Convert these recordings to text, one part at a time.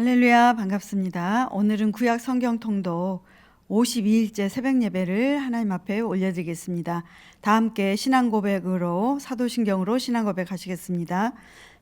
할렐루야, 반갑습니다. 오늘은 구약 성경 통독 52일째 새벽 예배를 하나님 앞에 올려드리겠습니다. 다 함께 신앙 고백으로 사도신경으로 신앙 고백하시겠습니다.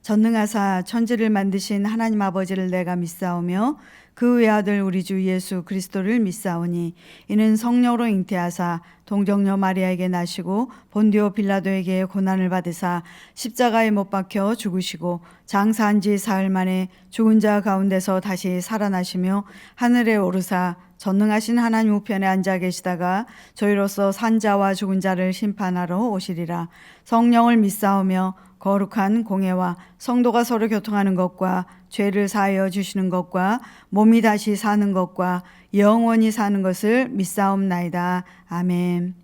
전능하사 천지를 만드신 하나님 아버지를 내가 믿사오며 그 외아들 우리 주 예수 그리스도를 믿사오니 이는 성령으로 잉태하사 동정녀 마리아에게 나시고 본디오 빌라도에게 고난을 받으사 십자가에 못 박혀 죽으시고 장사한 지 사흘 만에 죽은 자 가운데서 다시 살아나시며 하늘에 오르사 전능하신 하나님 우편에 앉아 계시다가 저희로서 산 자와 죽은 자를 심판하러 오시리라. 성령을 믿사오며 거룩한 공예와 성도가 서로 교통하는 것과 죄를 사하여 주시는 것과 몸이 다시 사는 것과 영원히 사는 것을 믿사옵나이다. 아멘.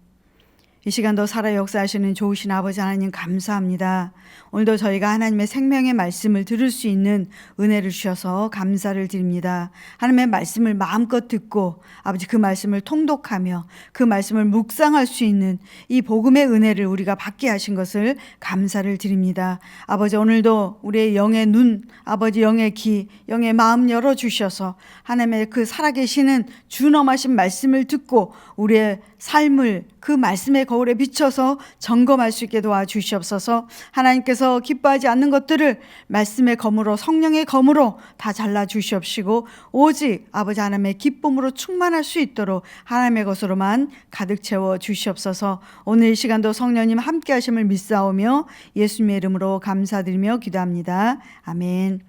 이 시간도 살아 역사하시는 좋으신 아버지 하나님 감사합니다. 오늘도 저희가 하나님의 생명의 말씀을 들을 수 있는 은혜를 주셔서 감사를 드립니다. 하나님의 말씀을 마음껏 듣고 아버지 그 말씀을 통독하며 그 말씀을 묵상할 수 있는 이 복음의 은혜를 우리가 받게 하신 것을 감사를 드립니다. 아버지 오늘도 우리의 영의 눈, 아버지 영의 귀, 영의 마음 열어주셔서 하나님의 그 살아계시는 준엄하신 말씀을 듣고 우리의 삶을 그 말씀의 거울에 비춰서 점검할 수 있게 도와주시옵소서. 하나님께서 기뻐하지 않는 것들을 말씀의 검으로 성령의 검으로 다 잘라주시옵시고 오직 아버지 하나님의 기쁨으로 충만할 수 있도록 하나님의 것으로만 가득 채워 주시옵소서. 오늘 이 시간도 성령님 함께 하심을 믿사오며 예수님의 이름으로 감사드리며 기도합니다. 아멘.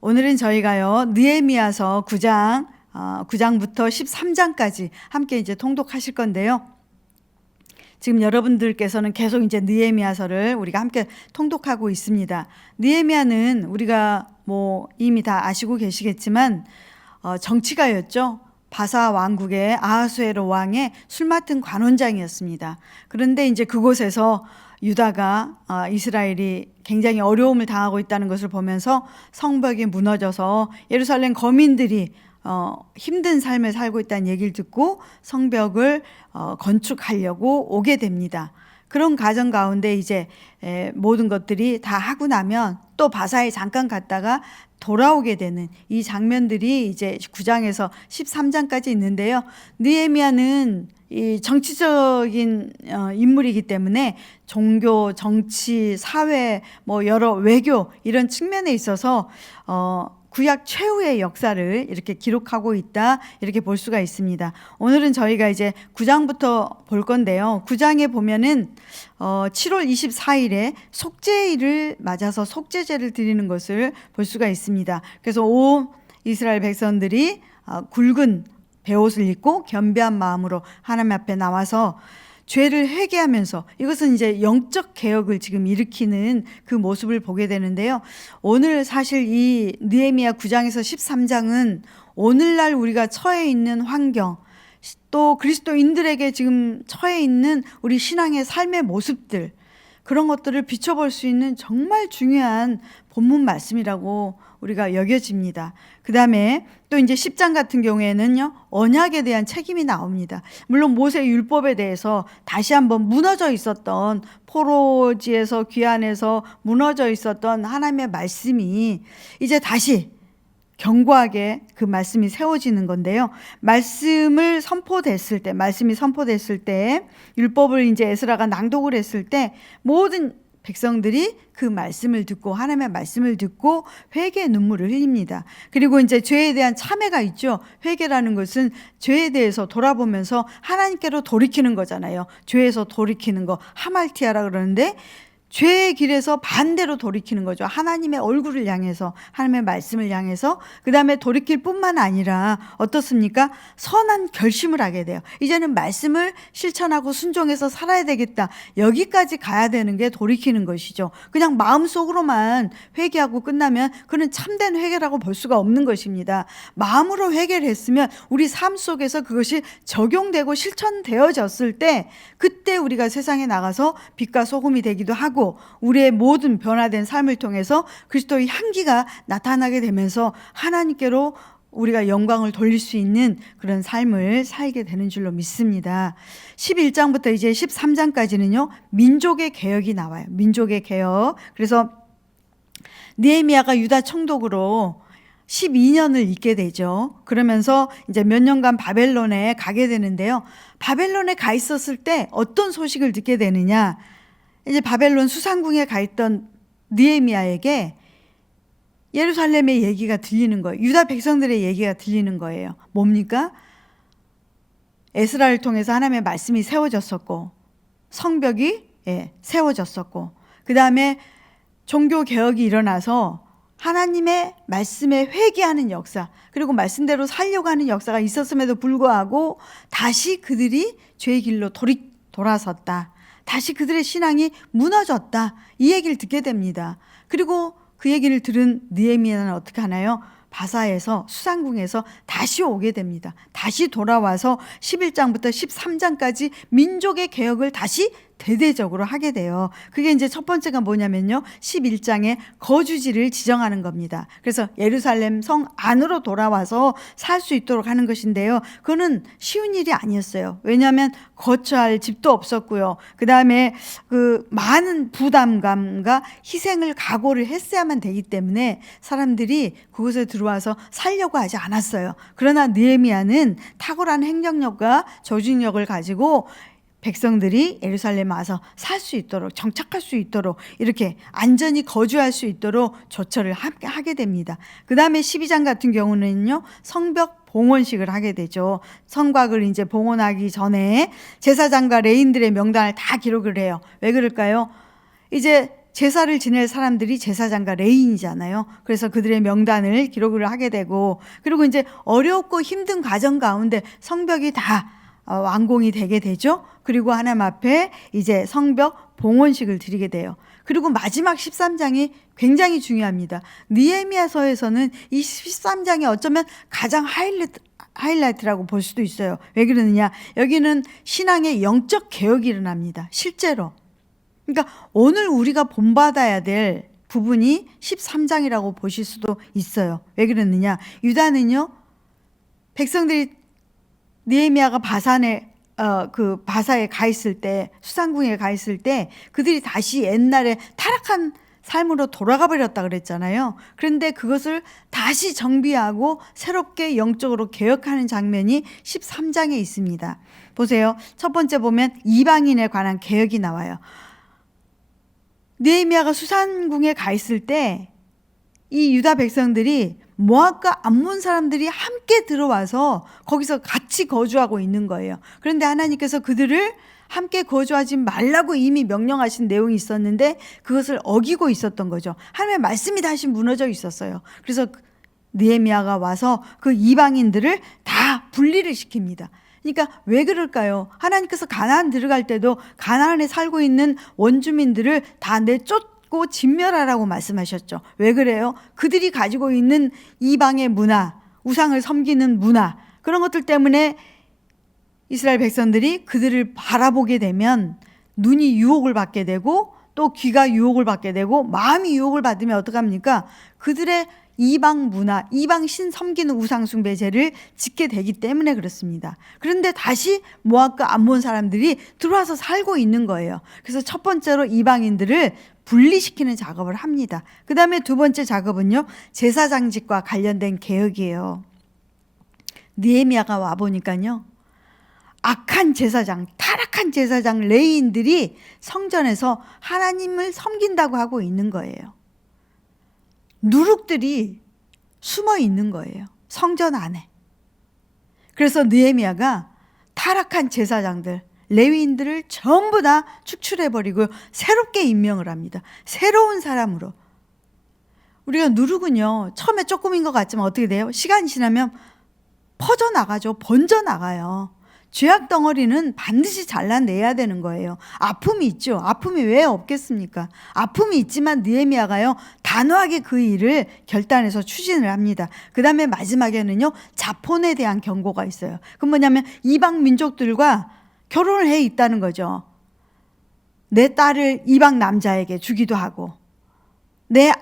오늘은 저희가요 느헤미야서 9장부터 13장까지 함께 이제 통독하실 건데요. 지금 여러분들께서는 계속 이제 느헤미야서를 우리가 함께 통독하고 있습니다. 느헤미야는 우리가 이미 다 아시고 계시겠지만 정치가였죠. 바사 왕국의 아하수에로 왕의 술 맡은 관원장이었습니다. 그런데 이제 그곳에서 유다가 이스라엘이 굉장히 어려움을 당하고 있다는 것을 보면서 성벽이 무너져서 예루살렘 거민들이 힘든 삶을 살고 있다는 얘기를 듣고 성벽을 건축하려고 오게 됩니다. 그런 과정 가운데 이제 모든 것들이 다 하고 나면 또 바사에 잠깐 갔다가 돌아오게 되는 이 장면들이 이제 9장에서 13장까지 있는데요. 느헤미야는 이 정치적인 인물이기 때문에 종교, 정치, 사회, 여러 외교 이런 측면에 있어서 구약 최후의 역사를 이렇게 기록하고 있다 이렇게 볼 수가 있습니다. 오늘은 저희가 이제 9장부터 볼 건데요. 9장에 보면은 7월 24일에 속죄일을 맞아서 속죄제를 드리는 것을 볼 수가 있습니다. 그래서 온 이스라엘 백성들이 굵은 베옷을 입고 겸비한 마음으로 하나님 앞에 나와서 죄를 회개하면서 이것은 이제 영적 개혁을 지금 일으키는 그 모습을 보게 되는데요. 오늘 사실 이 느헤미야 9장에서 13장은 오늘날 우리가 처해 있는 환경 또 그리스도인들에게 지금 처해 있는 우리 신앙의 삶의 모습들 그런 것들을 비춰볼 수 있는 정말 중요한 본문 말씀이라고 우리가 여겨집니다. 그 다음에 또 이제 10장 같은 경우에는요, 언약에 대한 책임이 나옵니다. 물론 모세 율법에 대해서 다시 한번 무너져 있었던 포로지에서 귀환해서 무너져 있었던 하나님의 말씀이 이제 다시 견고하게 그 말씀이 세워지는 건데요. 말씀이 선포됐을 때 율법을 이제 에스라가 낭독을 했을 때 모든 백성들이 그 말씀을 듣고 하나님의 말씀을 듣고 회개의 눈물을 흘립니다. 그리고 이제 죄에 대한 참회가 있죠. 회개라는 것은 죄에 대해서 돌아보면서 하나님께로 돌이키는 거잖아요. 죄에서 돌이키는 거 하말티아라 그러는데 죄의 길에서 반대로 돌이키는 거죠. 하나님의 얼굴을 향해서 하나님의 말씀을 향해서 그 다음에 돌이킬 뿐만 아니라 어떻습니까? 선한 결심을 하게 돼요. 이제는 말씀을 실천하고 순종해서 살아야 되겠다. 여기까지 가야 되는 게 돌이키는 것이죠. 그냥 마음속으로만 회개하고 끝나면 그는 참된 회개라고 볼 수가 없는 것입니다. 마음으로 회개를 했으면 우리 삶 속에서 그것이 적용되고 실천되어졌을 때 그때 우리가 세상에 나가서 빛과 소금이 되기도 하고 우리의 모든 변화된 삶을 통해서 그리스도의 향기가 나타나게 되면서 하나님께로 우리가 영광을 돌릴 수 있는 그런 삶을 살게 되는 줄로 믿습니다. 11장부터 이제 13장까지는요. 민족의 개혁이 나와요. 민족의 개혁. 그래서 느헤미야가 유다 총독으로 12년을 있게 되죠. 그러면서 이제 몇 년간 바벨론에 가게 되는데요. 바벨론에 가 있었을 때 어떤 소식을 듣게 되느냐? 이제 바벨론 수상궁에 가 있던 느헤미야에게 예루살렘의 얘기가 들리는 거예요. 유다 백성들의 얘기가 들리는 거예요. 뭡니까? 에스라를 통해서 하나님의 말씀이 세워졌었고, 성벽이 세워졌었고, 그 다음에 종교 개혁이 일어나서 하나님의 말씀에 회개하는 역사, 그리고 말씀대로 살려고 하는 역사가 있었음에도 불구하고 다시 그들이 죄의 길로 돌아섰다. 다시 그들의 신앙이 무너졌다. 이 얘기를 듣게 됩니다. 그리고 그 얘기를 들은 느헤미야는 어떻게 하나요? 바사에서 수상궁에서 다시 오게 됩니다. 다시 돌아와서 11장부터 13장까지 민족의 개혁을 다시 대대적으로 하게 돼요. 그게 이제 첫 번째가 뭐냐면요, 11장에 거주지를 지정하는 겁니다. 그래서 예루살렘 성 안으로 돌아와서 살 수 있도록 하는 것인데요, 그거는 쉬운 일이 아니었어요. 왜냐하면 거처할 집도 없었고요. 그 다음에 그 많은 부담감과 희생을 각오를 했어야만 되기 때문에 사람들이 그곳에 들어와서 살려고 하지 않았어요. 그러나 느헤미야는 탁월한 행정력과 조직력을 가지고 백성들이 예루살렘에 와서 살 수 있도록, 정착할 수 있도록, 이렇게 안전히 거주할 수 있도록 조처를 하게 됩니다. 그 다음에 12장 같은 경우는요, 성벽 봉헌식을 하게 되죠. 성곽을 이제 봉헌하기 전에 제사장과 레인들의 명단을 다 기록을 해요. 왜 그럴까요? 이제 제사를 지낼 사람들이 제사장과 레인이잖아요. 그래서 그들의 명단을 기록을 하게 되고, 그리고 이제 어렵고 힘든 과정 가운데 성벽이 다 완공이 되게 되죠. 그리고 하나님 앞에 이제 성벽 봉헌식을 드리게 돼요. 그리고 마지막 13장이 굉장히 중요합니다. 느헤미야서에서는 이 13장이 어쩌면 가장 하이라이트라고 볼 수도 있어요. 왜 그러느냐? 여기는 신앙의 영적 개혁이 일어납니다. 실제로. 그러니까 오늘 우리가 본받아야 될 부분이 13장이라고 보실 수도 있어요. 왜 그러느냐? 유다는요, 백성들이 느헤미야가 바사에 가 있을 때, 수상궁에 가 있을 때 그들이 다시 옛날에 타락한 삶으로 돌아가 버렸다 그랬잖아요. 그런데 그것을 다시 정비하고 새롭게 영적으로 개혁하는 장면이 13장에 있습니다. 보세요. 첫 번째 보면 이방인에 관한 개혁이 나와요. 느헤미야가 수상궁에 가 있을 때 이 유다 백성들이 모압과 암몬 사람들이 함께 들어와서 거기서 같이 거주하고 있는 거예요. 그런데 하나님께서 그들을 함께 거주하지 말라고 이미 명령하신 내용이 있었는데 그것을 어기고 있었던 거죠. 하나님의 말씀이 다시 무너져 있었어요. 그래서 느헤미야가 와서 그 이방인들을 다 분리를 시킵니다. 그러니까 왜 그럴까요? 하나님께서 가나안 들어갈 때도 가나안에 살고 있는 원주민들을 다 내쫓고 진멸하라고 말씀하셨죠. 왜 그래요? 그들이 가지고 있는 이방의 문화, 우상을 섬기는 문화, 그런 것들 때문에 이스라엘 백성들이 그들을 바라보게 되면 눈이 유혹을 받게 되고 또 귀가 유혹을 받게 되고 마음이 유혹을 받으면 어떡합니까? 그들의 이방 문화, 이방 신 섬기는 우상 숭배제를 짓게 되기 때문에 그렇습니다. 그런데 다시 모압과 암몬 사람들이 들어와서 살고 있는 거예요. 그래서 첫 번째로 이방인들을 분리시키는 작업을 합니다. 그 다음에 두 번째 작업은요, 제사장직과 관련된 개혁이에요. 느헤미야가 와보니까요, 악한 제사장, 타락한 제사장 레위인들이 성전에서 하나님을 섬긴다고 하고 있는 거예요. 누룩들이 숨어 있는 거예요, 성전 안에. 그래서 느헤미야가 타락한 제사장들, 레위인들을 전부 다 축출해버리고 새롭게 임명을 합니다. 새로운 사람으로. 우리가 누룩은요, 처음에 조금인 것 같지만 어떻게 돼요? 시간이 지나면 퍼져나가죠. 번져나가요. 죄악 덩어리는 반드시 잘라내야 되는 거예요. 아픔이 있죠. 아픔이 왜 없겠습니까? 아픔이 있지만 느헤미야가요, 단호하게 그 일을 결단해서 추진을 합니다. 그 다음에 마지막에는요, 자폰에 대한 경고가 있어요. 그건 뭐냐면 이방 민족들과 결혼을 해 있다는 거죠. 내 딸을 이방 남자에게 주기도 하고 내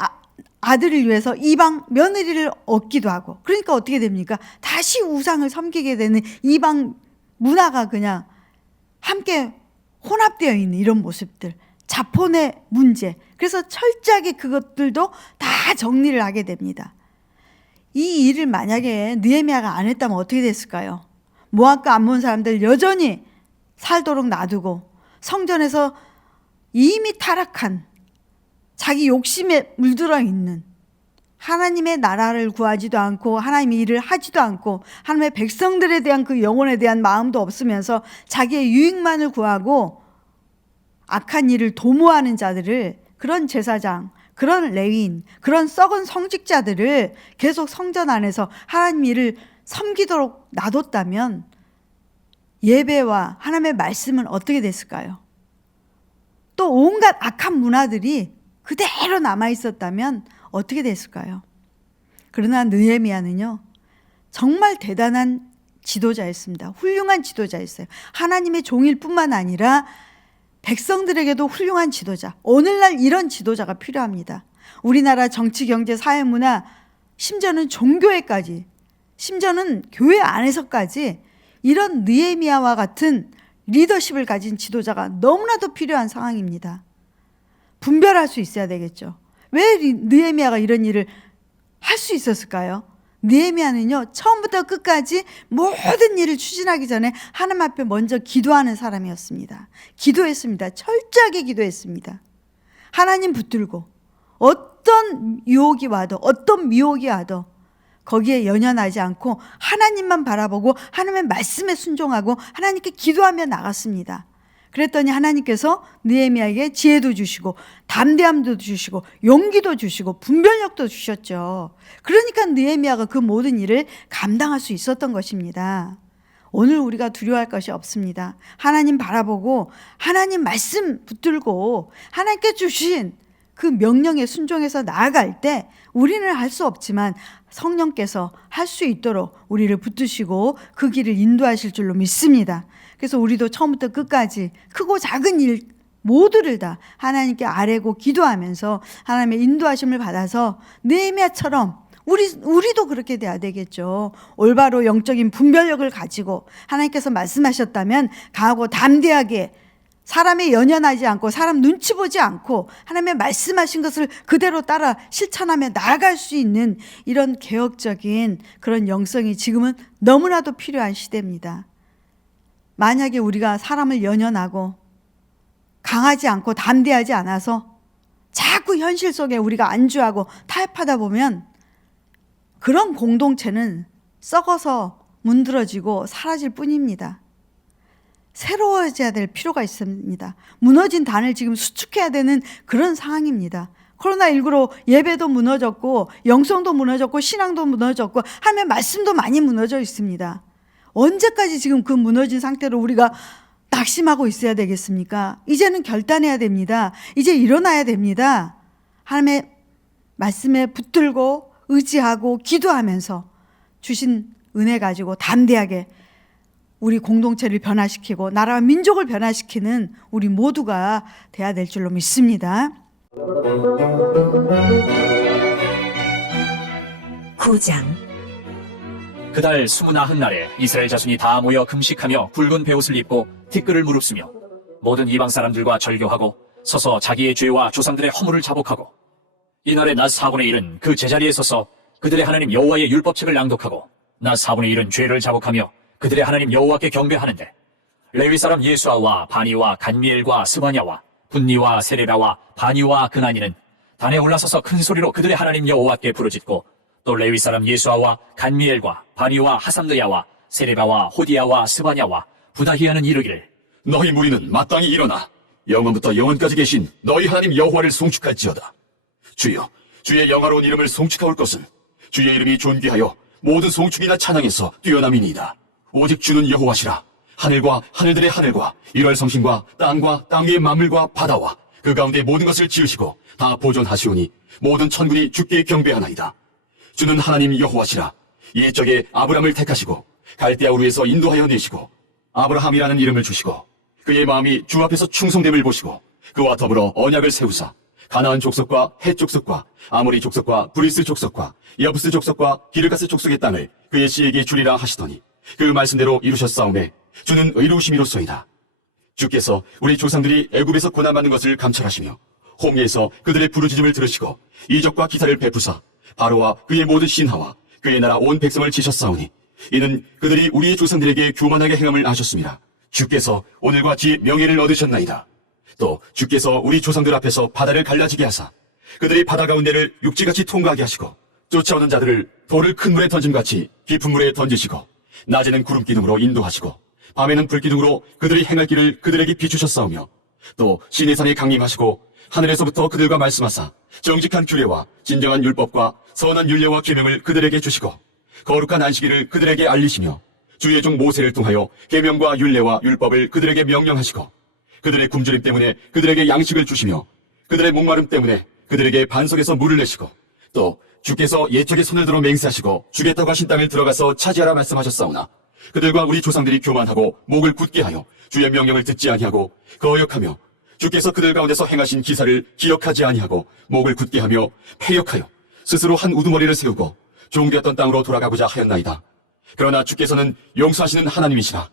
아들을 위해서 이방 며느리를 얻기도 하고, 그러니까 어떻게 됩니까? 다시 우상을 섬기게 되는 이방 문화가 그냥 함께 혼합되어 있는 이런 모습들, 자폰의 문제. 그래서 철저하게 그것들도 다 정리를 하게 됩니다. 이 일을 만약에 느헤미야가 안 했다면 어떻게 됐을까요? 모압과 암몬 사람들 여전히 살도록 놔두고 성전에서 이미 타락한 자기 욕심에 물들어 있는, 하나님의 나라를 구하지도 않고 하나님의 일을 하지도 않고 하나님의 백성들에 대한 그 영혼에 대한 마음도 없으면서 자기의 유익만을 구하고 악한 일을 도모하는 자들을, 그런 제사장, 그런 레위인, 그런 썩은 성직자들을 계속 성전 안에서 하나님 일을 섬기도록 놔뒀다면 예배와 하나님의 말씀은 어떻게 됐을까요? 또 온갖 악한 문화들이 그대로 남아있었다면 어떻게 됐을까요? 그러나 느헤미야는요, 정말 대단한 지도자였습니다. 훌륭한 지도자였어요. 하나님의 종일 뿐만 아니라 백성들에게도 훌륭한 지도자. 오늘날 이런 지도자가 필요합니다. 우리나라 정치, 경제, 사회, 문화, 심지어는 종교에까지, 심지어는 교회 안에서까지 이런 느헤미야와 같은 리더십을 가진 지도자가 너무나도 필요한 상황입니다. 분별할 수 있어야 되겠죠. 왜 느헤미야가 이런 일을 할 수 있었을까요? 느헤미야는요, 처음부터 끝까지 모든 일을 추진하기 전에 하나님 앞에 먼저 기도하는 사람이었습니다. 기도했습니다. 철저하게 기도했습니다. 하나님 붙들고 어떤 유혹이 와도, 어떤 미혹이 와도 거기에 연연하지 않고 하나님만 바라보고 하나님의 말씀에 순종하고 하나님께 기도하며 나갔습니다. 그랬더니 하나님께서 느헤미야에게 지혜도 주시고 담대함도 주시고 용기도 주시고 분별력도 주셨죠. 그러니까 느헤미야가 그 모든 일을 감당할 수 있었던 것입니다. 오늘 우리가 두려워할 것이 없습니다. 하나님 바라보고 하나님 말씀 붙들고 하나님께 주신 그 명령에 순종해서 나아갈 때 우리는 할 수 없지만 성령께서 할 수 있도록 우리를 붙드시고 그 길을 인도하실 줄로 믿습니다. 그래서 우리도 처음부터 끝까지 크고 작은 일 모두를 다 하나님께 아뢰고 기도하면서 하나님의 인도하심을 받아서 느헤미야처럼 우리도 그렇게 돼야 되겠죠. 올바로 영적인 분별력을 가지고 하나님께서 말씀하셨다면 강하고 담대하게, 사람에 연연하지 않고 사람 눈치 보지 않고 하나님의 말씀하신 것을 그대로 따라 실천하며 나아갈 수 있는 이런 개혁적인 그런 영성이 지금은 너무나도 필요한 시대입니다. 만약에 우리가 사람을 연연하고 강하지 않고 담대하지 않아서 자꾸 현실 속에 우리가 안주하고 타협하다 보면 그런 공동체는 썩어서 문드러지고 사라질 뿐입니다. 새로워져야 될 필요가 있습니다. 무너진 단을 지금 수축해야 되는 그런 상황입니다. 코로나19로 예배도 무너졌고 영성도 무너졌고 신앙도 무너졌고 하나님의 말씀도 많이 무너져 있습니다. 언제까지 지금 그 무너진 상태로 우리가 낙심하고 있어야 되겠습니까? 이제는 결단해야 됩니다. 이제 일어나야 됩니다. 하나님의 말씀에 붙들고 의지하고 기도하면서 주신 은혜 가지고 담대하게 우리 공동체를 변화시키고 나라와 민족을 변화시키는 우리 모두가 돼야 될 줄로 믿습니다. 9장. 그달 29날에 이스라엘 자손이 다 모여 금식하며 붉은 베옷을 입고 티끌을 무릅쓰며 모든 이방 사람들과 절교하고 서서 자기의 죄와 조상들의 허물을 자복하고 이날의 낮 4분의 1은 그 제자리에 서서 그들의 하나님 여호와의 율법책을 낭독하고 낮 4분의 1은 죄를 자복하며 그들의 하나님 여호와께 경배하는데 레위 사람 예수아와 바니와 간미엘과 스바냐와 분니와 세레라와 바니와 그나니는 단에 올라서서 큰 소리로 그들의 하나님 여호와께 부르짖고 또 레위 사람 예수아와 간미엘과 바니와 하삼느야와 세레바와 호디야와 스바냐와 부다히야는 이르기를 너희 무리는 마땅히 일어나 영원부터 영원까지 계신 너희 하나님 여호와를 송축할지어다. 주여, 주의 영화로운 이름을 송축하올 것은 주의 이름이 존귀하여 모든 송축이나 찬양에서 뛰어남이니이다. 오직 주는 여호와시라. 하늘과 하늘들의 하늘과 일월 성신과 땅과 땅 위의 만물과 바다와 그 가운데 모든 것을 지으시고 다 보존하시오니 모든 천군이 주께 경배하나이다. 주는 하나님 여호와시라. 옛적에 아브람을 택하시고 갈대아 우르에서 인도하여 내시고 아브라함이라는 이름을 주시고 그의 마음이 주 앞에서 충성됨을 보시고 그와 더불어 언약을 세우사 가나안 족속과 헷 족속과 아모리 족속과 브리스 족속과 여부스 족속과 기르가스 족속의 땅을 그의 씨에게 주리라 하시더니 그 말씀대로 이루셨사오매 주는 의로우심이로소이다. 주께서 우리 조상들이 애굽에서 고난받는 것을 감찰하시며 홍해에서 그들의 부르짖음을 들으시고 이적과 기사를 베푸사 바로와 그의 모든 신하와 그의 나라 온 백성을 지셨사오니 이는 그들이 우리의 조상들에게 교만하게 행함을 아셨습니다. 주께서 오늘과 같이 명예를 얻으셨나이다. 또 주께서 우리 조상들 앞에서 바다를 갈라지게 하사 그들이 바다 가운데를 육지같이 통과하게 하시고 쫓아오는 자들을 돌을 큰 물에 던짐같이 깊은 물에 던지시고 낮에는 구름 기둥으로 인도하시고 밤에는 불 기둥으로 그들이 행할 길을 그들에게 비추셨사오며 또 시내산에 강림하시고 하늘에서부터 그들과 말씀하사 정직한 규례와 진정한 율법과 선한 율례와 계명을 그들에게 주시고 거룩한 안식일을 그들에게 알리시며 주의 종 모세를 통하여 계명과 율례와 율법을 그들에게 명령하시고 그들의 굶주림 때문에 그들에게 양식을 주시며 그들의 목마름 때문에 그들에게 반석에서 물을 내시고 또 주께서 예적의 손을 들어 맹세하시고 주겠다고 하신 땅을 들어가서 차지하라 말씀하셨사오나 그들과 우리 조상들이 교만하고 목을 굳게 하여 주의 명령을 듣지 아니하고 거역하며 주께서 그들 가운데서 행하신 기사를 기억하지 아니하고 목을 굳게 하며 패역하여 스스로 한 우두머리를 세우고 종되었던 땅으로 돌아가고자 하였나이다. 그러나 주께서는 용서하시는 하나님이시라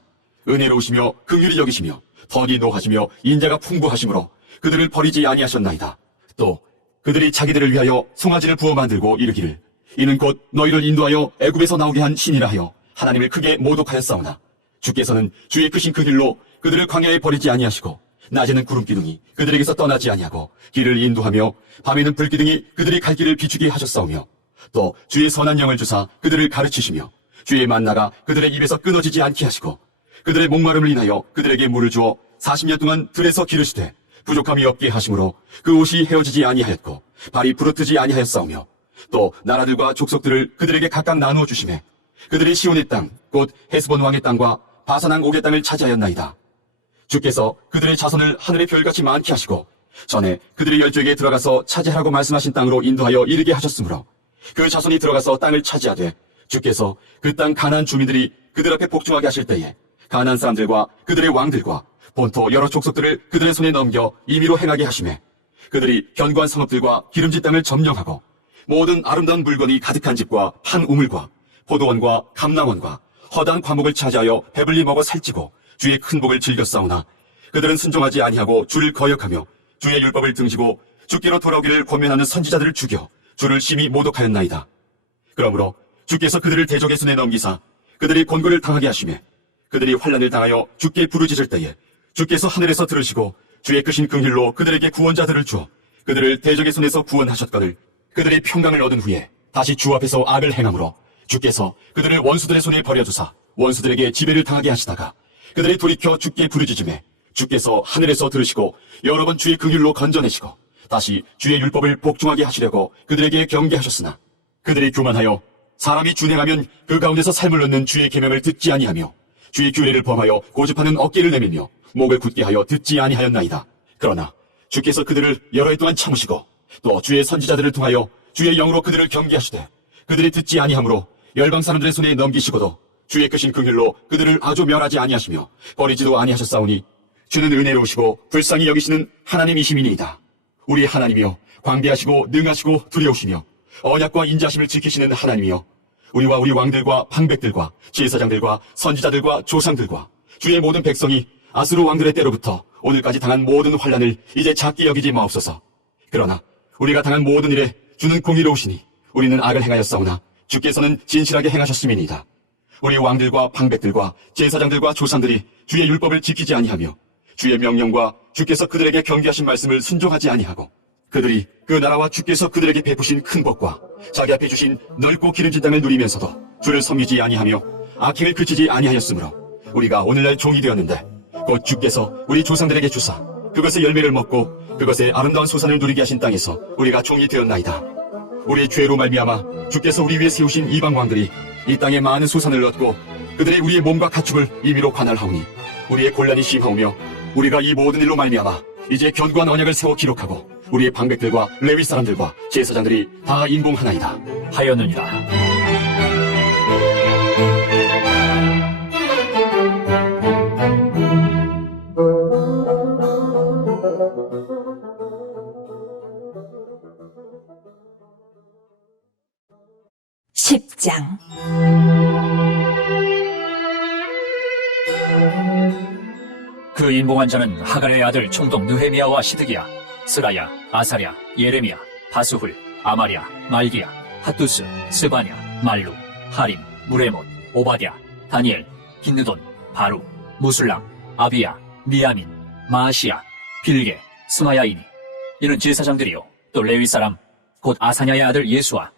은혜로우시며 긍휼히 여기시며 더디 노하시며 인자가 풍부하시므로 그들을 버리지 아니하셨나이다. 또 그들이 자기들을 위하여 송아지를 부어 만들고 이르기를 이는 곧 너희를 인도하여 애굽에서 나오게 한 신이라 하여 하나님을 크게 모독하였사오나 주께서는 주의 크신 긍휼로 그들을 광야에 버리지 아니하시고 낮에는 구름 기둥이 그들에게서 떠나지 아니하고 길을 인도하며 밤에는 불 기둥이 그들이 갈 길을 비추게 하셨사오며 또 주의 선한 영을 주사 그들을 가르치시며 주의 만나가 그들의 입에서 끊어지지 않게 하시고 그들의 목마름을 인하여 그들에게 물을 주어 40년 동안 들에서 기르시되 부족함이 없게 하심으로 그 옷이 헤어지지 아니하였고 발이 부러뜨지 아니하였사오며 또 나라들과 족속들을 그들에게 각각 나누어 주시매 그들이 시온의 땅 곧 헤스본 왕의 땅과 바산왕 옥의 땅을 차지하였나이다. 주께서 그들의 자손을 하늘의 별같이 많게 하시고 전에 그들의 열조에게 들어가서 차지하라고 말씀하신 땅으로 인도하여 이르게 하셨으므로 그 자손이 들어가서 땅을 차지하되 주께서 그 땅 가나안 주민들이 그들 앞에 복종하게 하실 때에 가나안 사람들과 그들의 왕들과 본토 여러 족속들을 그들의 손에 넘겨 임의로 행하게 하시매 그들이 견고한 성읍들과 기름진 땅을 점령하고 모든 아름다운 물건이 가득한 집과 한 우물과 포도원과 감람원과 허다한 과목을 차지하여 배불리 먹어 살찌고 주의 큰 복을 즐겼사오나 그들은 순종하지 아니하고 주를 거역하며 주의 율법을 등지고 주께로 돌아오기를 권면하는 선지자들을 죽여 주를 심히 모독하였나이다. 그러므로 주께서 그들을 대적의 손에 넘기사 그들이 곤고를 당하게 하시매 그들이 환난을 당하여 주께 부르짖을 때에 주께서 하늘에서 들으시고 주의 크신 긍휼로 그들에게 구원자들을 주어 그들을 대적의 손에서 구원하셨거늘 그들이 평강을 얻은 후에 다시 주 앞에서 악을 행함으로 주께서 그들을 원수들의 손에 버려두사 원수들에게 지배를 당하게 하시다가 그들이 돌이켜 주께 부르짖음에 주께서 하늘에서 들으시고 여러 번 주의 긍휼로 건져내시고 다시 주의 율법을 복종하게 하시려고 그들에게 경계하셨으나 그들이 교만하여 사람이 준행하면 그 가운데서 삶을 얻는 주의 계명을 듣지 아니하며 주의 규례를 범하여 고집하는 어깨를 내밀며 목을 굳게 하여 듣지 아니하였나이다. 그러나 주께서 그들을 여러 해 동안 참으시고 또 주의 선지자들을 통하여 주의 영으로 그들을 경계하시되 그들이 듣지 아니하므로 열방 사람들의 손에 넘기시고도 주의 크신 긍휼로 그들을 아주 멸하지 아니하시며 버리지도 아니하셨사오니 주는 은혜로우시고 불쌍히 여기시는 하나님이시미니이다. 우리 하나님이여 광대하시고 능하시고 두려우시며 언약과 인자심을 지키시는 하나님이여 우리와 우리 왕들과 방백들과 제사장들과 선지자들과 조상들과 주의 모든 백성이 아수르 왕들의 때로부터 오늘까지 당한 모든 환난을 이제 작게 여기지 마옵소서. 그러나 우리가 당한 모든 일에 주는 공의로우시니 우리는 악을 행하였사오나 주께서는 진실하게 행하셨음이니이다. 우리 왕들과 방백들과 제사장들과 조상들이 주의 율법을 지키지 아니하며 주의 명령과 주께서 그들에게 경계하신 말씀을 순종하지 아니하고 그들이 그 나라와 주께서 그들에게 베푸신 큰 복과 자기 앞에 주신 넓고 기름진 땅을 누리면서도 주를 섬기지 아니하며 악행을 그치지 아니하였으므로 우리가 오늘날 종이 되었는데 곧 주께서 우리 조상들에게 주사 그것의 열매를 먹고 그것의 아름다운 소산을 누리게 하신 땅에서 우리가 종이 되었나이다. 우리의 죄로 말미암아 주께서 우리 위에 세우신 이방 왕들이 이 땅에 많은 소산을 얻고 그들의 우리의 몸과 가축을 임의로 관할하오니 우리의 곤란이 심하오며 우리가 이 모든 일로 말미암아 이제 견고한 언약을 세워 기록하고 우리의 방백들과 레위 사람들과 제사장들이 다 인공하나이다 하였느니라. (10장) 그 인봉한 자는 하갈의 아들 총독 느헤미야와 시드기야, 스라야, 아사랴, 예레미야, 바수훌, 아마랴, 말기야, 핫두스, 스바냐, 말룩, 하림, 무레못, 오바댜, 다니엘, 힌느돈, 바루, 무술람, 아비야, 미야민, 마아시야, 빌게, 스마야이니. 이는 제사장들이요 또 레위 사람 곧 아사냐의 아들 예수와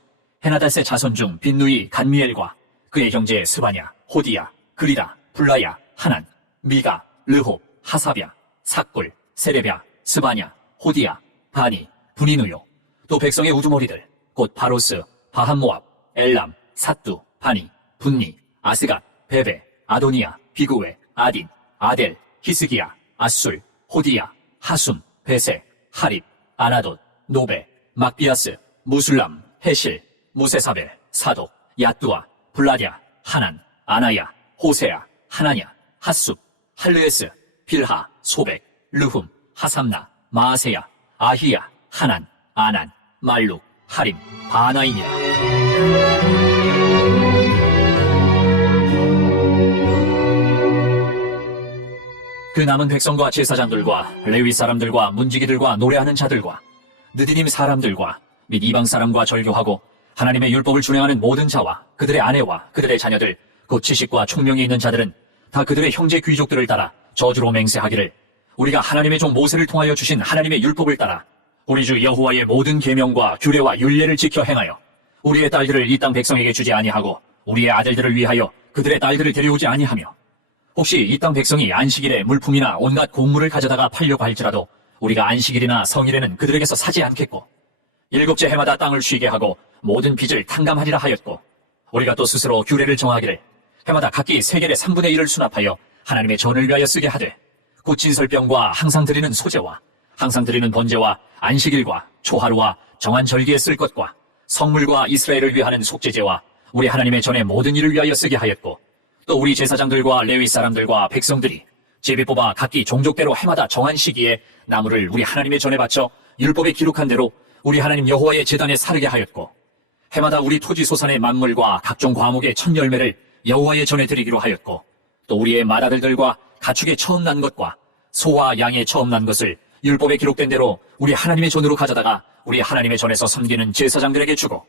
헤나닷의 자손 중 빈누이 간미엘과 그의 형제 스바냐, 호디야, 그리다, 불라야, 하난, 미가, 르홉, 하사랴, 삭굴, 세레랴, 스바냐, 호디야, 바니, 분이누요. 또 백성의 우두머리들 곧 바로스, 바한모압, 엘람, 사뚜, 바니, 분니, 아스갓, 베베, 아도니아, 비구웨, 아딘, 아델, 히스기야, 아술, 호디야, 하숨, 베세, 하립, 아나돗, 노베, 막비아스, 무술람, 헤실, 무세사벨, 사독, 야뚜아, 블라랴, 하난, 아나야, 호세야, 하나냐, 핫숲, 할르에스, 빌하, 소백, 르훔, 하삼나, 마아세야, 아히야, 하난, 아난, 말룩, 하림, 바나이니라. 그 남은 백성과 제사장들과 레위 사람들과 문지기들과 노래하는 자들과 느디님 사람들과 및 이방 사람과 절교하고 하나님의 율법을 준행하는 모든 자와 그들의 아내와 그들의 자녀들 곧 지식과 총명이 있는 자들은 다 그들의 형제 귀족들을 따라 저주로 맹세하기를 우리가 하나님의 종 모세를 통하여 주신 하나님의 율법을 따라 우리 주 여호와의 모든 계명과 규례와 율례를 지켜 행하여 우리의 딸들을 이 땅 백성에게 주지 아니하고 우리의 아들들을 위하여 그들의 딸들을 데려오지 아니하며 혹시 이 땅 백성이 안식일에 물품이나 온갖 곡물을 가져다가 팔려고 할지라도 우리가 안식일이나 성일에는 그들에게서 사지 않겠고 일곱째 해마다 땅을 쉬게 하고 모든 빚을 탕감하리라 하였고 우리가 또 스스로 규례를 정하기를 해마다 각기 세겔의 3분의 1을 수납하여 하나님의 전을 위하여 쓰게 하되 곧 진설병과 항상 드리는 소제와 항상 드리는 번제와 안식일과 초하루와 정한 절기에 쓸 것과 성물과 이스라엘을 위하는 속죄제와 우리 하나님의 전의 모든 일을 위하여 쓰게 하였고 또 우리 제사장들과 레위 사람들과 백성들이 제비 뽑아 각기 종족대로 해마다 정한 시기에 나무를 우리 하나님의 전에 바쳐 율법에 기록한 대로 우리 하나님 여호와의 제단에 사르게 하였고 해마다 우리 토지 소산의 만물과 각종 과목의 첫 열매를 여호와의 전에 드리기로 하였고 또 우리의 맏아들들과 가축의 처음 난 것과 소와 양의 처음 난 것을 율법에 기록된 대로 우리 하나님의 전으로 가져다가 우리 하나님의 전에서 섬기는 제사장들에게 주고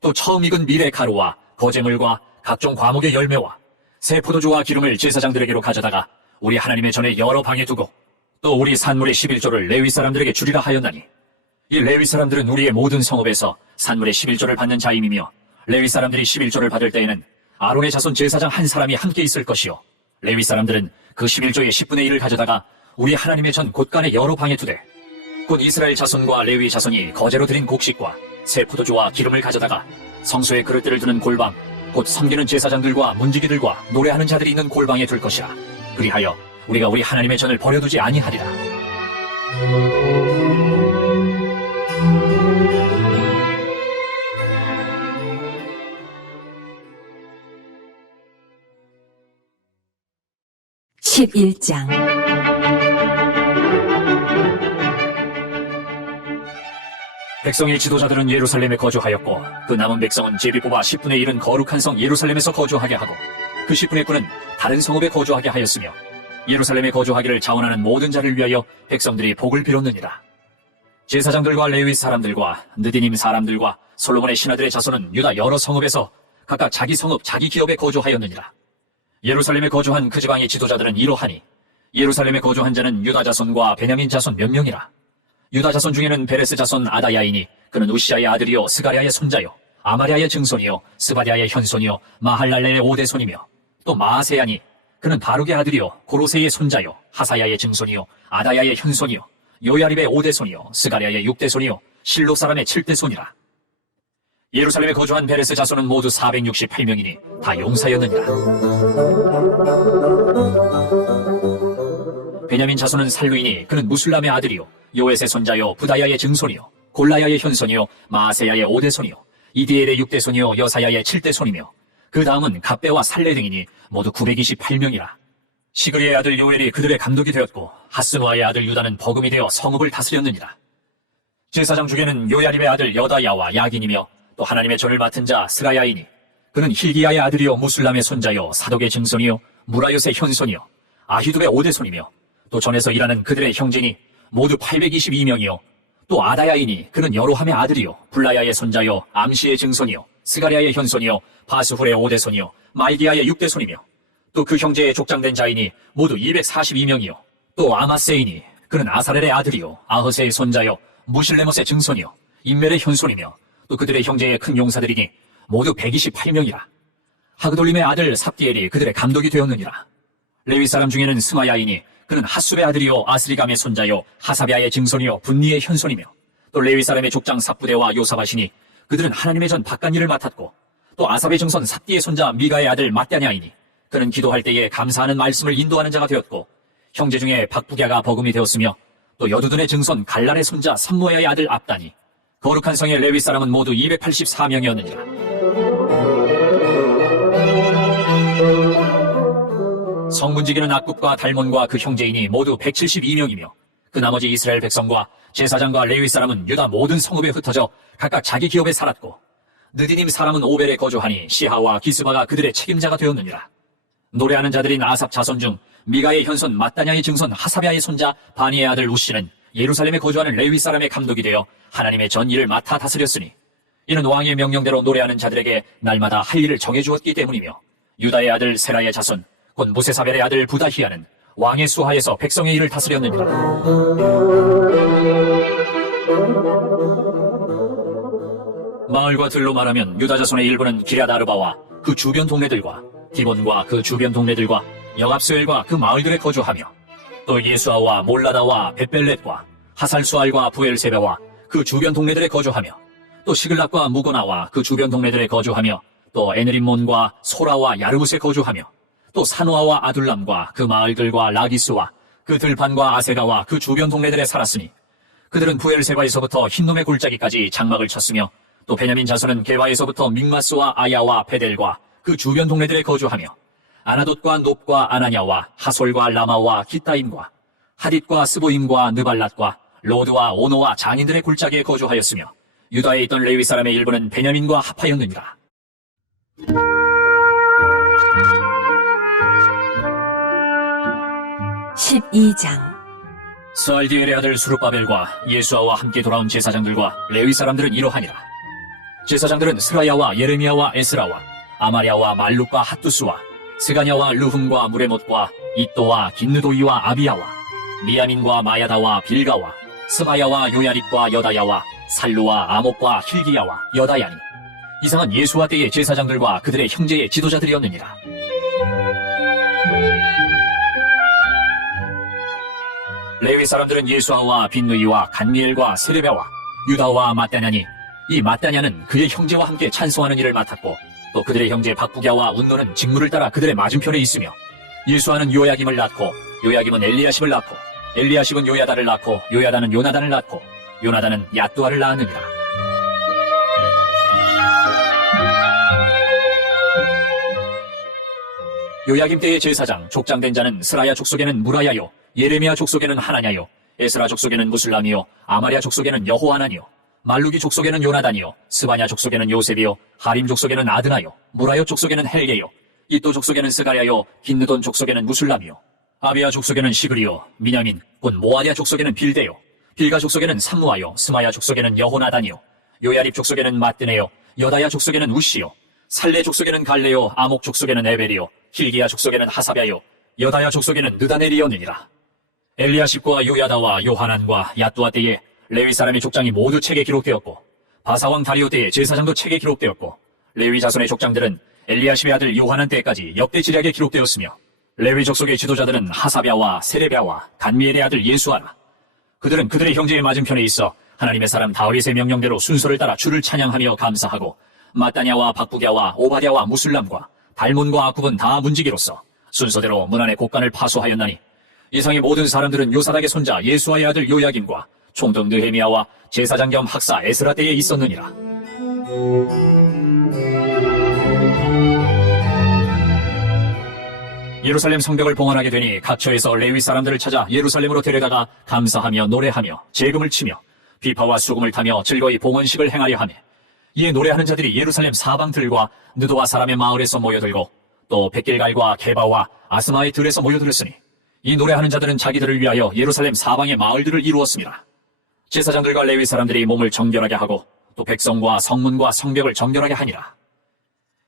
또 처음 익은 밀의 가루와 거제물과 각종 과목의 열매와 새 포도주와 기름을 제사장들에게로 가져다가 우리 하나님의 전에 여러 방에 두고 또 우리 산물의 11조를 레위 사람들에게 주리라 하였나니 이 레위 사람들은 우리의 모든 성읍에서 산물의 11조를 받는 자임이며 레위 사람들이 11조를 받을 때에는 아론의 자손 제사장 한 사람이 함께 있을 것이요 레위 사람들은 그 11조의 10분의 1을 가져다가 우리 하나님의 전 곳간의 여러 방에 두되 곧 이스라엘 자손과 레위 자손이 거제로 드린 곡식과 새 포도주와 기름을 가져다가 성소에 그릇들을 두는 골방 곧 섬기는 제사장들과 문지기들과 노래하는 자들이 있는 골방에 둘 것이라. 그리하여 우리가 우리 하나님의 전을 버려두지 아니하리라. (11장) 백성의 지도자들은 예루살렘에 거주하였고 그 남은 백성은 제비 뽑아 10분의 1은 거룩한 성 예루살렘에서 거주하게 하고 그 10분의 9는 다른 성읍에 거주하게 하였으며 예루살렘에 거주하기를 자원하는 모든 자를 위하여 백성들이 복을 빌었느니라. 제사장들과 레위 사람들과 느디님 사람들과 솔로몬의 신하들의 자손은 유다 여러 성읍에서 각각 자기 성읍 자기 기업에 거주하였느니라. 예루살렘에 거주한 그 지방의 지도자들은 이러하니 예루살렘에 거주한 자는 유다 자손과 베냐민 자손 몇 명이라. 유다 자손 중에는 베레스 자손 아다야이니 그는 우시아의 아들이요 스가랴의 손자요 아마랴의 증손이요 스바랴의 현손이요 마할랄렐의 오대손이며 또 마아세야니 그는 바룩의 아들이요 고로세의 손자요 하사야의 증손이요 아다야의 현손이요 요야립의 오대손이요 스가랴의 육대손이요 실로 사람의 칠대손이라. 예루살렘에 거주한 베레스 자손은 모두 468명이니 다 용사였느니라. 베냐민 자손은 살루이니 그는 무술람의 아들이요 요엣의 손자요 부다야의 증손이요 골라야의 현손이요 마아세야의 오대손이요 이디엘의 육대손이요 여사야의 칠대손이며 그 다음은 갑배와 살레 등이니 모두 928명이라. 시그리의 아들 요엘이 그들의 감독이 되었고 하스누아의 아들 유다는 버금이 되어 성읍을 다스렸느니라. 제사장 중에는 요야립의 아들 여다야와 야긴이며 또 하나님의 전을 맡은 자 스라야이니 그는 힐기야의 아들이요 무술람의 손자요 사독의 증손이요 무라요의 현손이요 아히둡의 오대손이며 또 전에서 일하는 그들의 형제니 모두 822명이요 또 아다야이니 그는 여로함의 아들이요 블라야의 손자요 암시의 증손이요 스가랴의 현손이요 바스훌의 5대 손이요 말기야의 6대 손이며 또 그 형제의 족장된 자인이 모두 242명이요 또 아마세이니 그는 아사렐의 아들이요 아허세의 손자요 무실레못의 증손이요 인멜의 현손이며 또 그들의 형제의 큰 용사들이니 모두 128명이라. 하그돌림의 아들 삽디엘이 그들의 감독이 되었느니라. 레위 사람 중에는 스마야이니 그는 핫숲의 아들이요 아스리감의 손자요 하사비아의 증손이요 분니의 현손이며 또 레위 사람의 족장 삽부대와 요사바시니 그들은 하나님의 전 바깥일을 맡았고 또 아삽의 증손 삽디의 손자 미가의 아들 mat냐이니 그는 기도할 때에 감사하는 말씀을 인도하는 자가 되었고 형제 중에 박부갸가 버금이 되었으며 또 여두둔의 증손 갈랄의 손자 삼모야의 아들 압다니 거룩한 성의 레위 사람은 모두 284명이었느니라. 성문지기는 악굽과 달몬과 그 형제인이 모두 172명이며 그 나머지 이스라엘 백성과 제사장과 레위 사람은 유다 모든 성읍에 흩어져 각각 자기 기업에 살았고 느디님 사람은 오벨에 거주하니 시하와 기스바가 그들의 책임자가 되었느니라. 노래하는 자들인 아삽 자손 중 미가의 현손 mat냐의 증손 하사비아의 손자 바니의 아들 우시는 예루살렘에 거주하는 레위 사람의 감독이 되어 하나님의 전 일을 맡아 다스렸으니 이는 왕의 명령대로 노래하는 자들에게 날마다 할 일을 정해주었기 때문이며 유다의 아들 세라의 자손 곧 무세사벨의 아들 부다히야는 왕의 수하에서 백성의 일을 다스렸느니라. 마을과 들로 말하면 유다 자손의 일부는 기럇 아르바와 그 주변 동네들과 디본과 그 주변 동네들과 여갑스엘과 그 마을들에 거주하며 또 예수아와 몰라다와 벳벨렛과 하살수알과 부엘세베와 그 주변 동네들에 거주하며 또 시글락과 무고나와 그 주변 동네들에 거주하며 또 에느림몬과 소라와 야르무스에 거주하며 또 사노아와 아둘람과 그 마을들과 라기스와 그 들판과 아세가와 그 주변 동네들에 살았으니 그들은 부엘세바에서부터 흰놈의 골짜기까지 장막을 쳤으며 또 베냐민 자손은 게바에서부터 믹마스와 아야와 베델과 그 주변 동네들에 거주하며 아나돗과 높과 아나냐와 하솔과 라마와 기타임과 하릿과 스보임과 느발랏과 로드와 오노와 장인들의 골짜기에 거주하였으며 유다에 있던 레위 사람의 일부는 베냐민과 합하였느니라. 스알디엘의 아들 수룹바벨과 예수아와 함께 돌아온 제사장들과 레위 사람들은 이러하니라. 제사장들은 스라야와 예레미야와 에스라와 아마랴와 말룩과 핫두스와 스가냐와 르훔과 무레못과 이또와 긴느도이와 아비야와 미야민과 마야다와 빌가와 스마야와 요야립과 여다야와 살루와 아목과 힐기야와 여다야니 이상은 예수와 때의 제사장들과 그들의 형제의 지도자들이었느니라. 레위 사람들은 예수아와 빈누이와 간미엘과 세레베와 유다와 mat냐니 이 mat냐는 그의 형제와 함께 찬송하는 일을 맡았고 또 그들의 형제 박부갸와 운노는 직무를 따라 그들의 맞은편에 있으며 예수아는 요야김을 낳고 요야김은 엘리야십을 낳고 엘리야십은 요야다를 낳고 요야다는 요나단을 낳고 요나단은 야뚜아를 낳았느니라. 요야김 때의 제사장 족장된 자는 스라야 족속에는 무라야요 예레미야 족속에는 하나냐요 에스라 족속에는 무술람이요 아마랴 족속에는 여호하나니요 말루기 족속에는 요나단이요 스바냐 족속에는 요셉이요 하림 족속에는 아드나요 무라요 족속에는 헬게요 이또 족속에는 스가랴요 긴느돈 족속에는 무술람이요 아비야 족속에는 시그리요 미냐민 곧 모아랴 족속에는 빌데요 빌가 족속에는 삼무아요 스마야 족속에는 여호나단이요 요야립 족속에는 마뜨네요 여다야 족속에는 우시요 살레 족속에는 갈레요 아목 족속에는 에벨이요 힐기야 족속에는 하사비아요 여다야 족속에는 느다넬이었느니라. 엘리야십과 요야다와 요하난과 야뚜아 때에 레위 사람의 족장이 모두 책에 기록되었고 바사왕 다리오 때에 제사장도 책에 기록되었고 레위 자손의 족장들은 엘리야십의 아들 요하난 때까지 역대 지략에 기록되었으며 레위 족속의 지도자들은 하사비아와 세레비아와 간미엘의 아들 예수아라. 그들은 그들의 형제의 맞은편에 있어 하나님의 사람 다윗의 명령대로 순서를 따라 주를 찬양하며 감사하고 mat냐와 박부갸와 오바댜와 무술람과 달몬과 아굽은 다 문지기로서 순서대로 문 안의 곡간을 파수하였나니 이상의 모든 사람들은 요사닥의 손자 예수아의 아들 요야김과 총독 느헤미야와 제사장 겸 학사 에스라 때에 있었느니라. 예루살렘 성벽을 봉헌하게 되니 각처에서 레위 사람들을 찾아 예루살렘으로 데려다가 감사하며 노래하며 재금을 치며 비파와 수금을 타며 즐거이 봉헌식을 행하려 하며 이에 노래하는 자들이 예루살렘 사방들과 느도와 사람의 마을에서 모여들고 또 백길갈과 게바와 아스마의 들에서 모여들었으니 이 노래하는 자들은 자기들을 위하여 예루살렘 사방의 마을들을 이루었습니다. 제사장들과 레위 사람들이 몸을 정결하게 하고 또 백성과 성문과 성벽을 정결하게 하니라.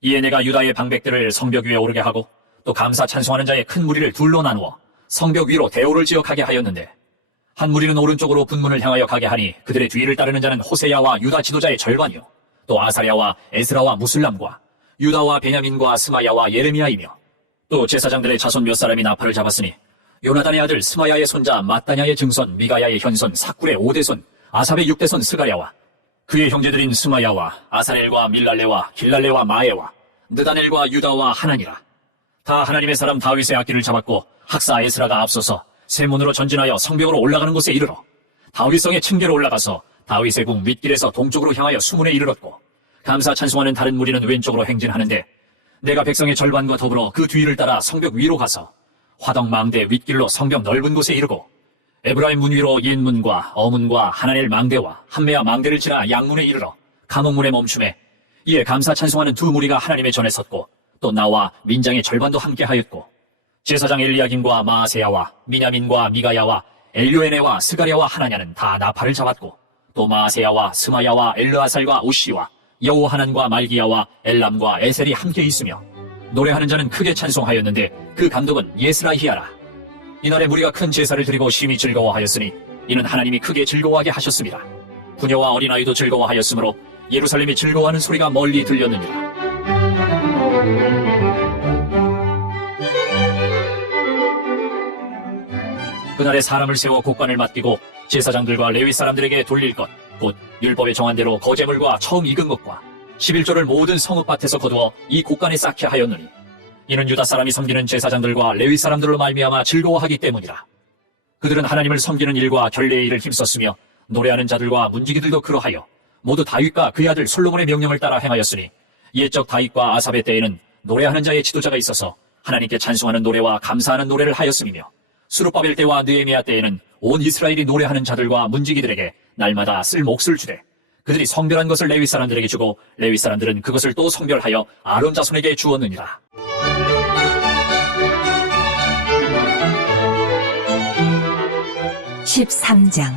이에 내가 유다의 방백들을 성벽 위에 오르게 하고 또 감사 찬송하는 자의 큰 무리를 둘로 나누어 성벽 위로 대오를 지어 가게 하였는데 한 무리는 오른쪽으로 분문을 향하여 가게 하니 그들의 뒤를 따르는 자는 호세야와 유다 지도자의 절반이요 또 아사랴와 에스라와 무슬람과 유다와 베냐민과 스마야와 예레미야이며 또 제사장들의 자손 몇 사람이 나팔을 잡았으니 요나단의 아들 스마야의 손자 마따냐의 증손 미가야의 현손 삭굴의 5대손 아삽의 6대손 스가랴와 그의 형제들인 스마야와 아사렐과 밀랄레와 길랄레와 마에와 느다넬과 유다와 하나니라. 다 하나님의 사람 다윗의 악기를 잡았고 학사 에스라가 앞서서 새 문으로 전진하여 성벽으로 올라가는 곳에 이르러 다윗성의 층계로 올라가서 다윗의 궁 밑길에서 동쪽으로 향하여 수문에 이르렀고 감사 찬송하는 다른 무리는 왼쪽으로 행진하는데 내가 백성의 절반과 더불어 그 뒤를 따라 성벽 위로 가서 화덕망대 윗길로 성벽 넓은 곳에 이르고 에브라임 문 위로 옛문과 어문과 하나넬 망대와 함메아 망대를 지나 양문에 이르러 감옥문에 멈춤에 이에 감사 찬송하는 두 무리가 하나님의 전에 섰고 또 나와 민장의 절반도 함께 하였고 제사장 엘리야김과 마아세야와 미냐민과 미가야와 엘료에네와 스가랴와 하나냐는 다 나팔을 잡았고 또 마아세야와 스마야와 엘르아살과 우시와 여호하난과 말기야와 엘람과 에셀이 함께 있으며 노래하는 자는 크게 찬송하였는데 그 감독은 예스라히야라. 이날에 무리가 큰 제사를 드리고 심히 즐거워하였으니 이는 하나님이 크게 즐거워하게 하셨습니다. 부녀와 어린아이도 즐거워하였으므로 예루살렘이 즐거워하는 소리가 멀리 들렸느니라. 그날에 사람을 세워 곡관을 맡기고 제사장들과 레위 사람들에게 돌릴 것 곧 율법에 정한 대로 거제물과 처음 익은 것과 11조를 모든 성읍밭에서 거두어 이 곡간에 쌓게 하였느니 이는 유다 사람이 섬기는 제사장들과 레위 사람들로 말미암아 즐거워하기 때문이라. 그들은 하나님을 섬기는 일과 결례의 일을 힘썼으며 노래하는 자들과 문지기들도 그러하여 모두 다윗과 그의 아들 솔로몬의 명령을 따라 행하였으니 옛적 다윗과 아삽의 때에는 노래하는 자의 지도자가 있어서 하나님께 찬송하는 노래와 감사하는 노래를 하였음이며 수르바벨 때와 느헤미야 때에는 온 이스라엘이 노래하는 자들과 문지기들에게 날마다 쓸 몫을 주되 그들이 성별한 것을 레위 사람들에게 주고 레위 사람들은 그것을 또 성별하여 아론 자손에게 주었느니라. (13장)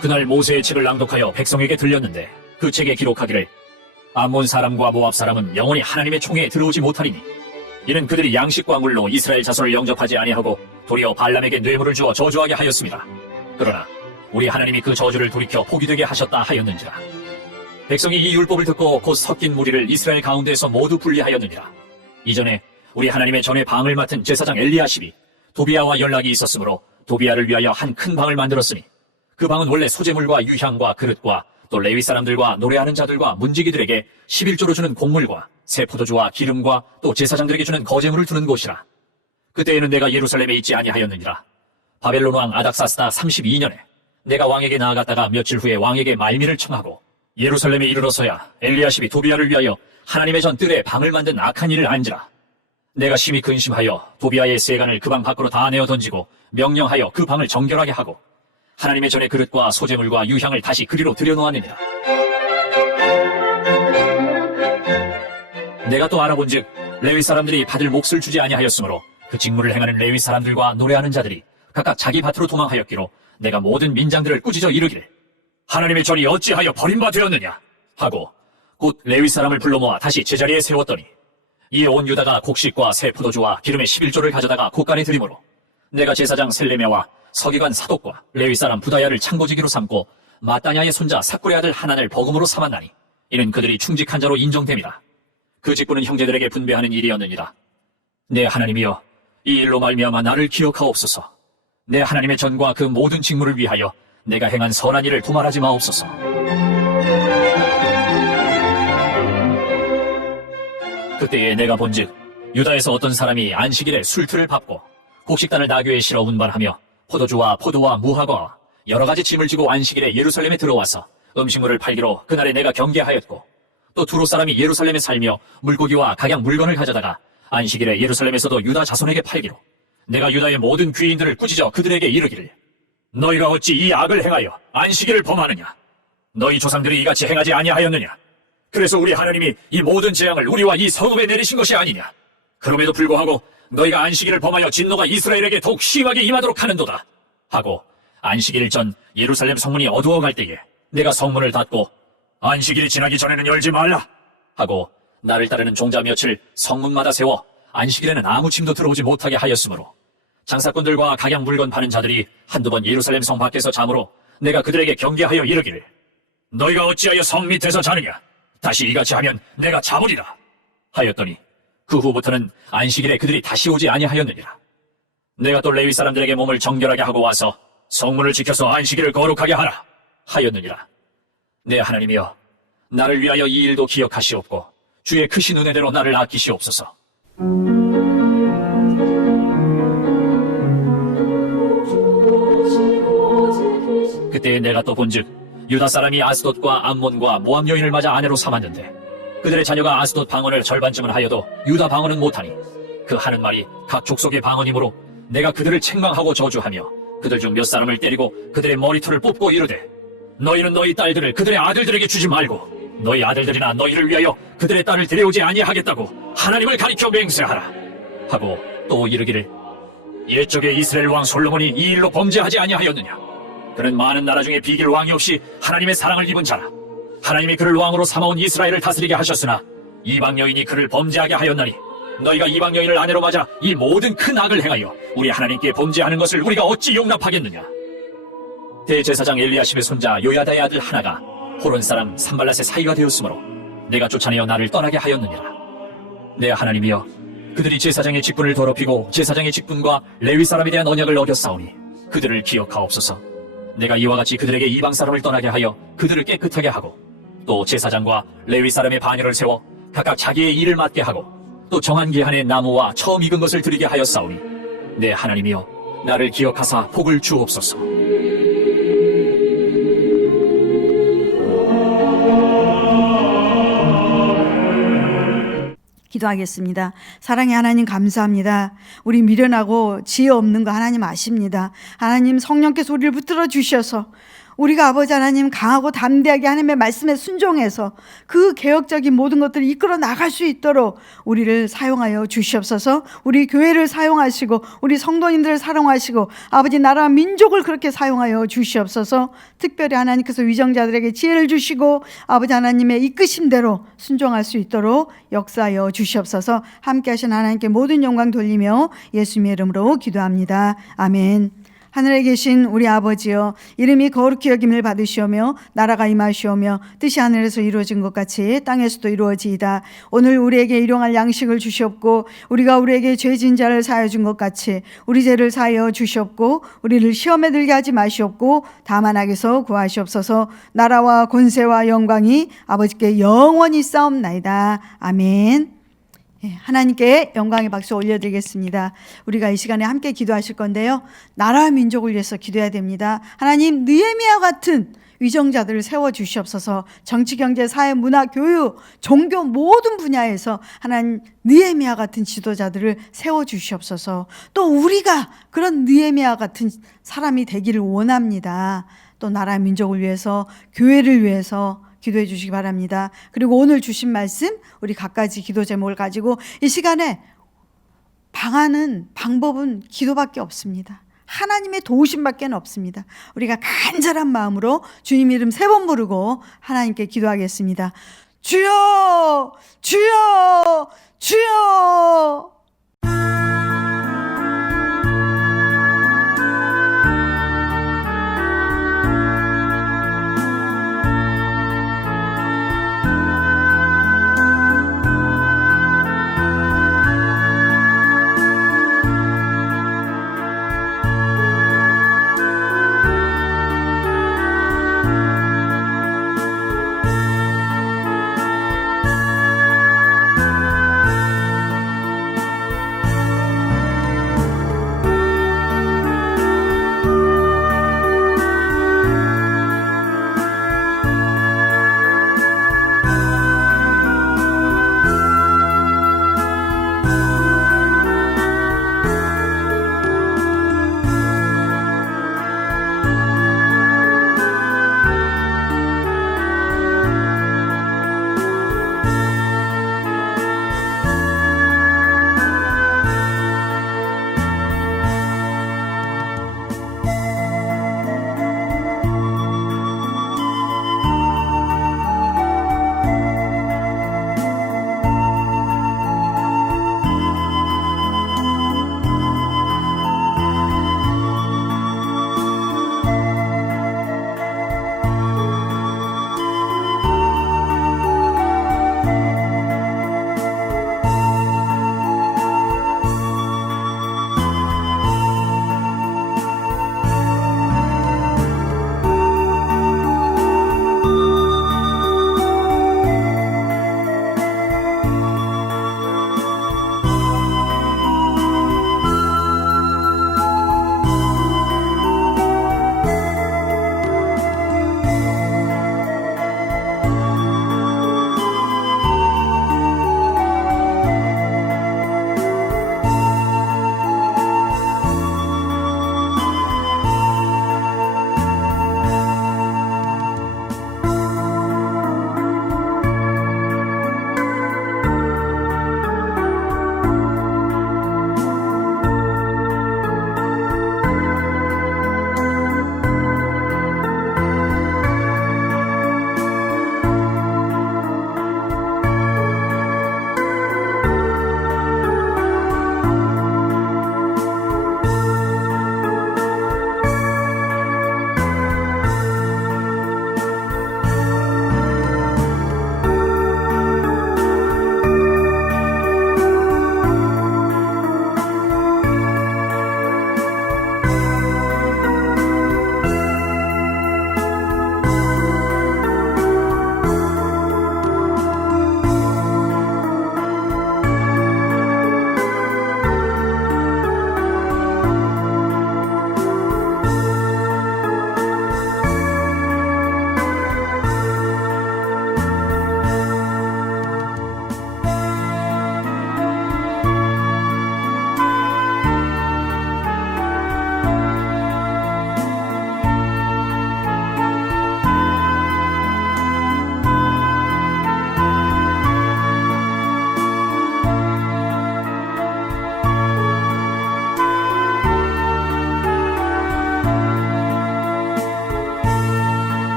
그날 모세의 책을 낭독하여 백성에게 들렸는데 그 책에 기록하기를 암몬 사람과 모압 사람은 영원히 하나님의 총회에 들어오지 못하리니 이는 그들이 양식과 물로 이스라엘 자손을 영접하지 아니하고 도리어 발람에게 뇌물을 주어 저주하게 하였습니다. 그러나 우리 하나님이 그 저주를 돌이켜 복이 되게 하셨다 하였는지라. 백성이 이 율법을 듣고 곧 섞인 무리를 이스라엘 가운데에서 모두 분리하였느니라. 이전에 우리 하나님의 전에 방을 맡은 제사장 엘리야십이 도비야와 연락이 있었으므로 도비야를 위하여 한 큰 방을 만들었으니 그 방은 원래 소재물과 유향과 그릇과 또 레위 사람들과 노래하는 자들과 문지기들에게 11조로 주는 곡물과 새 포도주와 기름과 또 제사장들에게 주는 거제물을 두는 곳이라. 그때에는 내가 예루살렘에 있지 아니하였느니라. 바벨론 왕 아닥사스다 32년에 내가 왕에게 나아갔다가 며칠 후에 왕에게 말미를 청하고 예루살렘에 이르러서야 엘리야십이 도비야를 위하여 하나님의 전 뜰에 방을 만든 악한 일을 안지라. 내가 심히 근심하여 도비야의 세간을 그 방 밖으로 다 내어 던지고 명령하여 그 방을 정결하게 하고 하나님의 전에 그릇과 소재물과 유향을 다시 그리로 들여놓았느니라. 내가 또 알아본즉 레위 사람들이 받을 몫을 주지 아니하였으므로 그 직무를 행하는 레위 사람들과 노래하는 자들이 각각 자기 밭으로 도망하였기로 내가 모든 민장들을 꾸짖어 이르기를 하나님의 전이 어찌하여 버림바 되었느냐 하고 곧 레위 사람을 불러 모아 다시 제자리에 세웠더니 이에 온 유다가 곡식과 새 포도주와 기름의 11조를 가져다가 곡간에 드리므로 내가 제사장 셀레메와 서기관 사독과 레위 사람 부다야를 창고지기로 삼고 마따냐의 손자 삭굴의 아들 하난을 버금으로 삼았나니 이는 그들이 충직한 자로 인정됨이라. 그 직분은 형제들에게 분배하는 일이었느니라. 내 하나님이여 이 일로 말미암아 나를 기억하옵소서. 내 하나님의 전과 그 모든 직무를 위하여 내가 행한 선한 일을 도말하지 마옵소서. 그때에 내가 본즉 유다에서 어떤 사람이 안식일에 술틀을 밟고 곡식단을 나귀에 실어 운반하며 포도주와 포도와 무화과 여러 가지 짐을 지고 안식일에 예루살렘에 들어와서 음식물을 팔기로 그날에 내가 경계하였고 또 두로 사람이 예루살렘에 살며 물고기와 각양 물건을 가져다가 안식일에 예루살렘에서도 유다 자손에게 팔기로 내가 유다의 모든 귀인들을 꾸짖어 그들에게 이르기를 너희가 어찌 이 악을 행하여 안식일을 범하느냐? 너희 조상들이 이같이 행하지 아니하였느냐? 그래서 우리 하나님이 이 모든 재앙을 우리와 이 성읍에 내리신 것이 아니냐? 그럼에도 불구하고 너희가 안식일을 범하여 진노가 이스라엘에게 더욱 심하게 임하도록 하는도다 하고 안식일 전 예루살렘 성문이 어두워갈 때에 내가 성문을 닫고 안식일이 지나기 전에는 열지 말라 하고 나를 따르는 종자 몇을 성문마다 세워 안식일에는 아무 침도 들어오지 못하게 하였으므로 장사꾼들과 각양 물건 파는 자들이 한두 번 예루살렘 성 밖에서 자므로 내가 그들에게 경계하여 이르기를 너희가 어찌하여 성 밑에서 자느냐? 다시 이같이 하면 내가 자버리라 하였더니 그 후부터는 안식일에 그들이 다시 오지 아니하였느니라. 내가 또 레위 사람들에게 몸을 정결하게 하고 와서 성문을 지켜서 안식일을 거룩하게 하라 하였느니라. 내 하나님이여, 나를 위하여 이 일도 기억하시옵고 주의 크신 은혜대로 나를 아끼시옵소서. 그때 내가 또 본즉 유다 사람이 아스돗과 암몬과 모압 여인을 맞아 아내로 삼았는데 그들의 자녀가 아스돗 방언을 절반쯤은 하여도 유다 방언은 못하니 그 하는 말이 각 족속의 방언이므로 내가 그들을 책망하고 저주하며 그들 중 몇 사람을 때리고 그들의 머리털을 뽑고 이르되 너희는 너희 딸들을 그들의 아들들에게 주지 말고 너희 아들들이나 너희를 위하여 그들의 딸을 데려오지 아니하겠다고 하나님을 가리켜 맹세하라 하고 또 이르기를 옛적에 이스라엘 왕 솔로몬이 이 일로 범죄하지 아니하였느냐? 그는 많은 나라 중에 비길 왕이 없이 하나님의 사랑을 입은 자라. 하나님이 그를 왕으로 삼아온 이스라엘을 다스리게 하셨으나 이방 여인이 그를 범죄하게 하였나니 너희가 이방 여인을 아내로 맞아 이 모든 큰 악을 행하여 우리 하나님께 범죄하는 것을 우리가 어찌 용납하겠느냐? 대제사장 엘리야십의 손자 요야다의 아들 하나가 호론 사람 산발랏의 사이가 되었으므로 내가 쫓아내어 나를 떠나게 하였느니라. 내 하나님이여, 그들이 제사장의 직분을 더럽히고 제사장의 직분과 레위 사람에 대한 언약을 어겼사오니 그들을 기억하옵소서. 내가 이와 같이 그들에게 이방 사람을 떠나게 하여 그들을 깨끗하게 하고 또 제사장과 레위 사람의 반열을 세워 각각 자기의 일을 맡게 하고 또 정한 기한에 나무와 처음 익은 것을 드리게 하였사오니 내 하나님이여, 나를 기억하사 복을 주옵소서. 기도하겠습니다. 사랑의 하나님 감사합니다. 우리 미련하고 지혜 없는 거 하나님 아십니다. 하나님 성령께서 우리를 붙들어 주셔서 우리가 아버지 하나님 강하고 담대하게 하나님의 말씀에 순종해서 그 개혁적인 모든 것들을 이끌어 나갈 수 있도록 우리를 사용하여 주시옵소서. 우리 교회를 사용하시고 우리 성도님들을 사용하시고 아버지 나라와 민족을 그렇게 사용하여 주시옵소서. 특별히 하나님께서 위정자들에게 지혜를 주시고 아버지 하나님의 이끄심대로 순종할 수 있도록 역사하여 주시옵소서. 함께 하신 하나님께 모든 영광 돌리며 예수님의 이름으로 기도합니다. 아멘. 하늘에 계신 우리 아버지여, 이름이 거룩히 여김을 받으시오며 나라가 임하시오며 뜻이 하늘에서 이루어진 것 같이 땅에서도 이루어지이다. 오늘 우리에게 일용할 양식을 주시옵고 우리가 우리에게 죄진 자를 사하여 준 것 같이 우리 죄를 사하여 주시옵고 우리를 시험에 들게 하지 마시옵고 다만 악에서 구하시옵소서. 나라와 권세와 영광이 아버지께 영원히 싸움나이다. 아멘. 하나님께 영광의 박수 올려드리겠습니다. 우리가 이 시간에 함께 기도하실 건데요, 나라와 민족을 위해서 기도해야 됩니다. 하나님, 느헤미야 같은 위정자들을 세워주시옵소서. 정치, 경제, 사회, 문화, 교육, 종교 모든 분야에서 하나님 느헤미야 같은 지도자들을 세워주시옵소서. 또 우리가 그런 느헤미야 같은 사람이 되기를 원합니다. 또 나라 민족을 위해서, 교회를 위해서 기도해 주시기 바랍니다. 그리고 오늘 주신 말씀, 우리 각가지 기도 제목을 가지고 이 시간에 방하는 방법은 기도밖에 없습니다. 하나님의 도우심밖에 없습니다. 우리가 간절한 마음으로 주님 이름 3번 부르고 하나님께 기도하겠습니다. 주여, 주여, 주여.